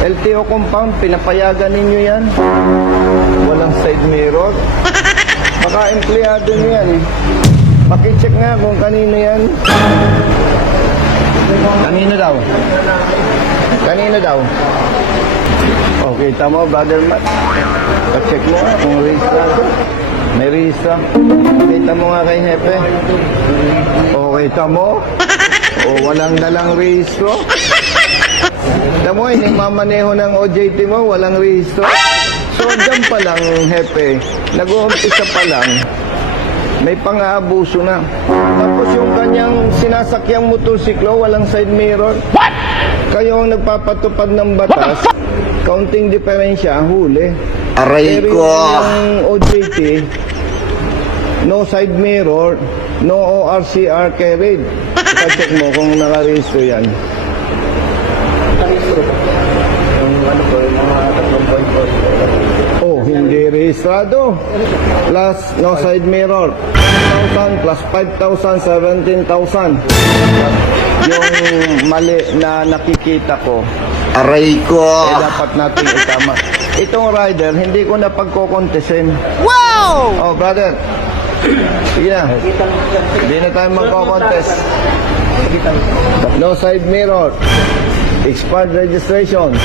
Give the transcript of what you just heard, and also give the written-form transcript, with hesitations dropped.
LTO compound, pinapayagan ninyo yan. Walang side mirror. Baka empleyado nyo yan eh. Pakicheck nga kung kanino yan. Kanino daw? Kanino daw? Okay, tama brother Matt. Pacheck mo nga kung registrado. May registra. Kita mo nga kay Hepe. Okay, tamo. O walang dalang rehistro. Alam mo, hinimamaneho ng OJT mo, walang rehistro. So, dyan pa lang, Hepe, nag-uumpisa pa lang, may pang-aabuso na. Tapos yung kanyang sinasakyang motorsiklo, walang side mirror. What? Kayo ang nagpapatupad ng batas, counting diferensya, huli. Aray Pero ko! yung OJT, no side mirror, no ORCR carried. Ika-check mo kung nakarehistro yan. Oh, hindi rehistrado. Plus, no side mirror. 5,000 plus 5,000, 17,000. Yung mali na nakikita ko, Aray ko! dapat natin itama. Itong rider, hindi ko na pagkokontesin. Wow! Oh, brother. Sige na. Hindi na tayo magkocontest. No side mirror. Expired registration.